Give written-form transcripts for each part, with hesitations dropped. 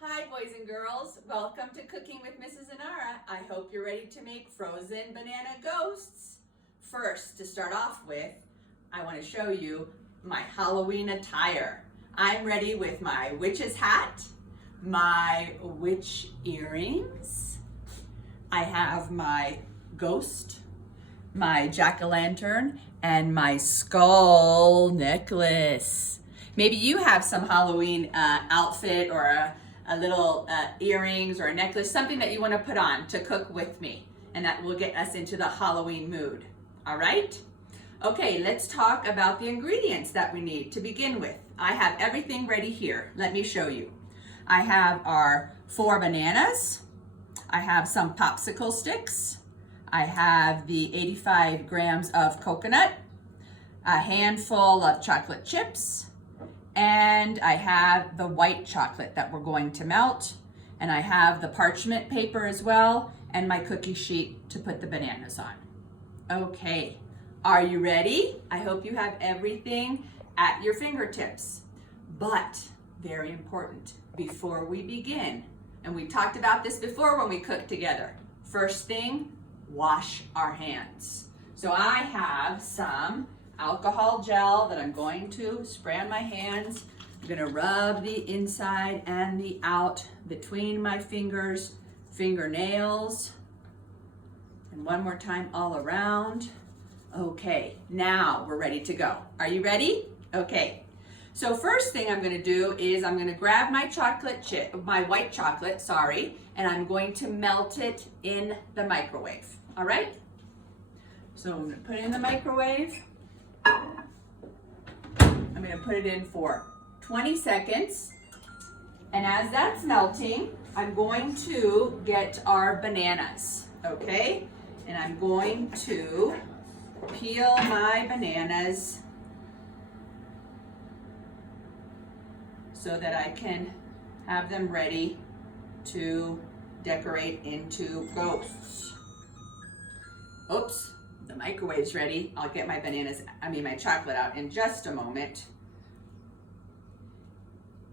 Hi boys and girls, welcome to Cooking with Mrs. Inarra. I hope you're ready to make frozen banana ghosts. First, to start off with, I want to show you my Halloween attire. I'm ready with my witch's hat, my witch earrings, I have my ghost, my jack-o'-lantern, and my skull necklace. Maybe you have some Halloween outfit or a little earrings or a necklace, something that you want to put on to cook with me, and that will get us into the Halloween mood. All right? Okay, let's talk about the ingredients that we need to begin with. I have everything ready here. Let me show you. I have our 4 bananas. I have some popsicle sticks. I have the 85 grams of coconut, a handful of chocolate chips, and I have the white chocolate that we're going to melt, and I have the parchment paper as well, and my cookie sheet to put the bananas on. Okay, are you ready? I hope you have everything at your fingertips. But, very important, before we begin, and we talked about this before when we cooked together, first thing, wash our hands. So I have some alcohol gel that I'm going to spray on my hands. I'm gonna rub the inside and the out between my fingers, fingernails, and one more time all around. Okay, now we're ready to go. Are you ready? Okay. So first thing I'm gonna do is I'm gonna grab my chocolate chip, my white chocolate, sorry, and I'm going to melt it in the microwave. All right? So I'm gonna put it in the microwave. I'm gonna put it in for 20 seconds. And as that's melting, I'm going to get our bananas, okay? And I'm going to peel my bananas so that I can have them ready to decorate into ghosts. Oops, the microwave's ready. I'll get my my chocolate out in just a moment.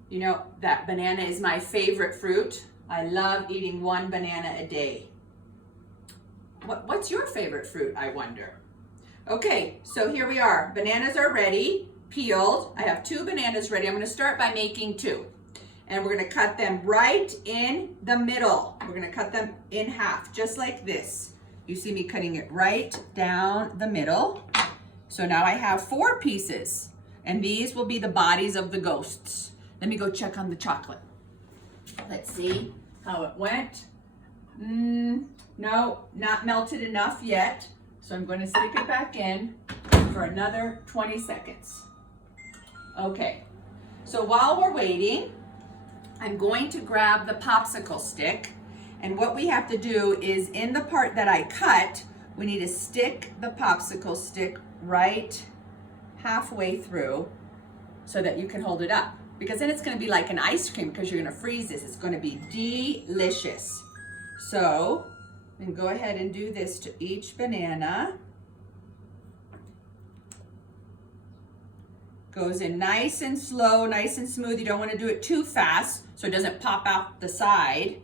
You know, that banana is my favorite fruit. I love eating 1 banana a day. What's your favorite fruit, I wonder? Okay, so here we are. Bananas are ready, peeled. I have 2 bananas ready. I'm gonna start by making 2. And we're gonna cut them right in the middle. We're gonna cut them in half, just like this. You see me cutting it right down the middle. So now I have 4 pieces, and these will be the bodies of the ghosts. Let me go check on the chocolate. Let's see how it went. No, not melted enough yet. So I'm going to stick it back in for another 20 seconds. Okay, so while we're waiting, I'm going to grab the popsicle stick. And what we have to do is in the part that I cut, we need to stick the popsicle stick right halfway through so that you can hold it up. Because then it's gonna be like an ice cream because you're gonna freeze this. It's gonna be delicious. So, then go ahead and do this to each banana. Goes in nice and slow, nice and smooth. You don't wanna do it too fast so it doesn't pop out the side.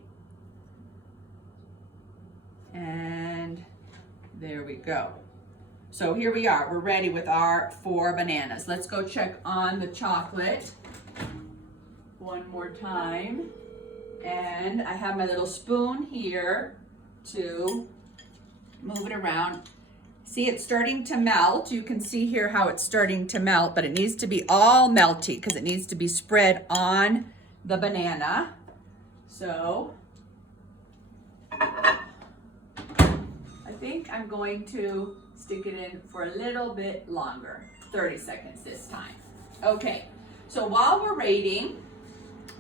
And there we go. So here we are, we're ready with our 4 bananas. Let's go check on the chocolate one more time. And I have my little spoon here to move it around. See, it's starting to melt. You can see here how it's starting to melt, but it needs to be all melty because it needs to be spread on the banana. So, I think I'm going to stick it in for a little bit longer, 30 seconds this time. Okay, so while we're waiting,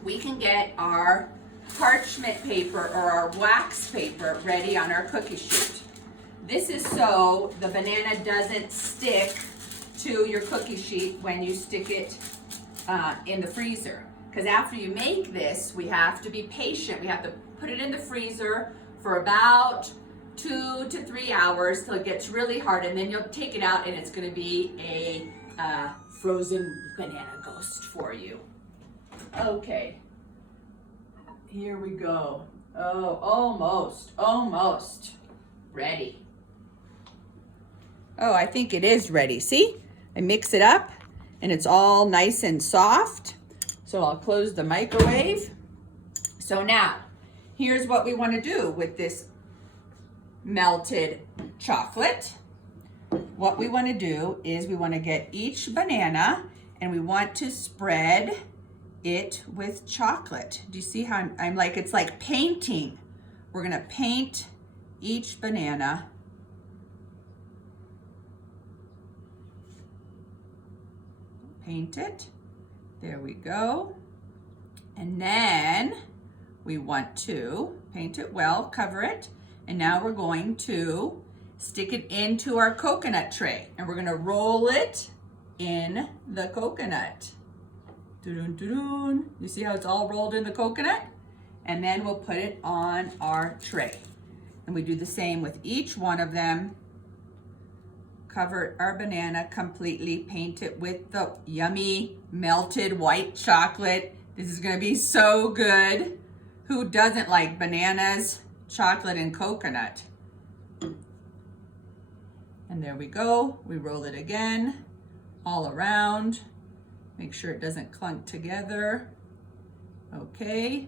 we can get our parchment paper or our wax paper ready on our cookie sheet. This is so the banana doesn't stick to your cookie sheet when you stick it in the freezer. Because after you make this, we have to be patient. We have to put it in the freezer for about 2 to 3 hours till it gets really hard, and then you'll take it out and it's gonna be a frozen banana ghost for you. Okay. Here we go. Oh, almost ready. Oh, I think it is ready. See? I mix it up and it's all nice and soft. So I'll close the microwave. So now, here's what we want to do with this melted chocolate. What we want to do is we want to get each banana and we want to spread it with chocolate. Do you see how I'm like, it's like painting. We're gonna paint each banana. Paint it. There we go. And then we want to paint it well, cover it. And now we're going to stick it into our coconut tray. And we're gonna roll it in the coconut. You see how it's all rolled in the coconut? And then we'll put it on our tray. And we do the same with each one of them. Cover our banana completely, paint it with the yummy melted white chocolate. This is gonna be so good. Who doesn't like bananas, chocolate, and coconut? And there we go. We roll it again, all around. Make sure it doesn't clunk together. Okay,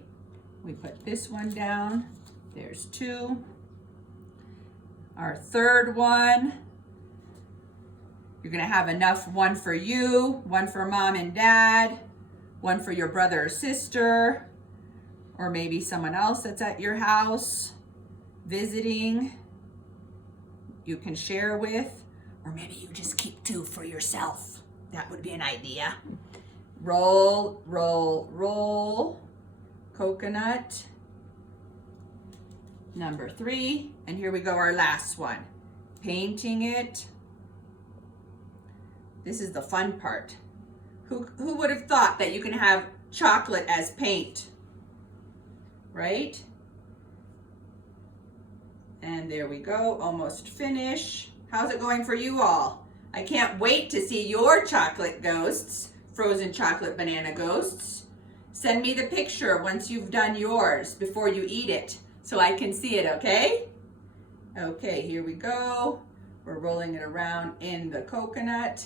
we put this one down. There's two. Our third one. You're gonna have enough, one for you, one for mom and dad, one for your brother or sister, or maybe someone else that's at your house visiting you can share with, or maybe you just keep two for yourself. That would be an idea. Roll, roll, roll. Coconut. Number 3. And here we go, our last one. Painting it. This is the fun part. Who would have thought that you can have chocolate as paint? Right? And there we go, almost finished. How's it going for you all? I can't wait to see your chocolate ghosts, frozen chocolate banana ghosts. Send me the picture once you've done yours before you eat it so I can see it, okay? Okay, here we go. We're rolling it around in the coconut.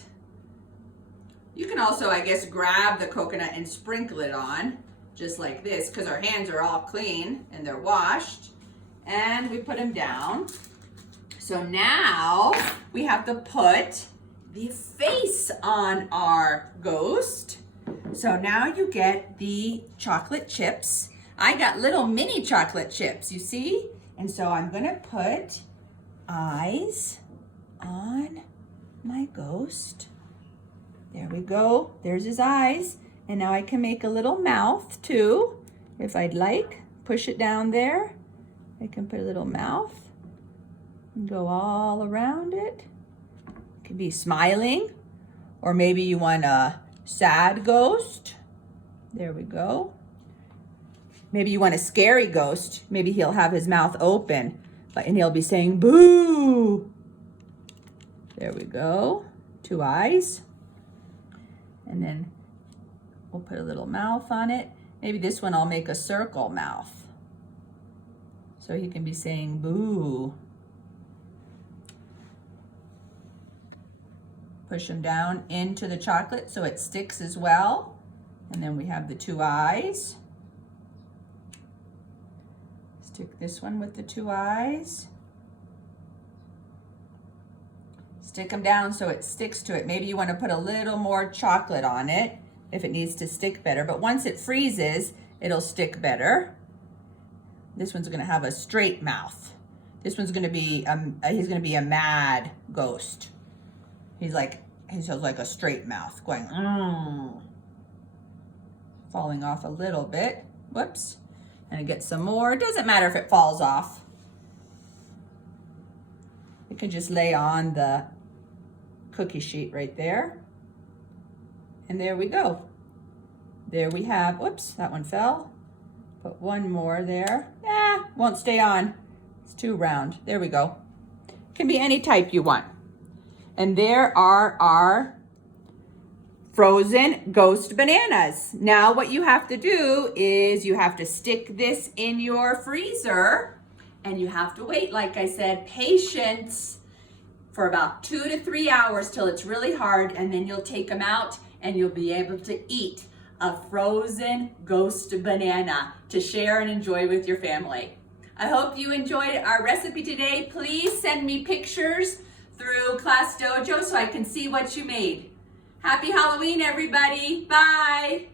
You can also, I guess, grab the coconut and sprinkle it on, just like this, because our hands are all clean and they're washed. And we put them down. So now we have to put the face on our ghost. So now you get the chocolate chips. I got little mini chocolate chips, you see? And so I'm gonna put eyes on my ghost. There we go, there's his eyes. And now I can make a little mouth too, if I'd like. Push it down there. I can put a little mouth and go all around it. It can be smiling, or maybe you want a sad ghost. There we go. Maybe you want a scary ghost. Maybe he'll have his mouth open, and he'll be saying, boo. There we go. 2 eyes. And then we'll put a little mouth on it. Maybe this one I'll make a circle mouth. So he can be saying boo. Push him down into the chocolate so it sticks as well. And then we have the 2 eyes. Stick this one with the 2 eyes. Stick them down so it sticks to it. Maybe you want to put a little more chocolate on it if it needs to stick better. But once it freezes, it'll stick better. This one's gonna have a straight mouth. This one's gonna be, he's gonna be a mad ghost. He has like a straight mouth going, falling off a little bit. Whoops. And I get some more. It doesn't matter if it falls off. You can just lay on the cookie sheet right there. And there we go. There we have, whoops, that one fell. Put one more there. Won't stay on. It's too round. There we go. Can be any type you want. And there are our frozen ghost bananas. Now what you have to do is you have to stick this in your freezer and you have to wait, like I said, patience for about 2 to 3 hours till it's really hard, and then you'll take them out and you'll be able to eat a frozen ghost banana to share and enjoy with your family. I hope you enjoyed our recipe today. Please send me pictures through Class Dojo so I can see what you made. Happy Halloween, everybody. Bye.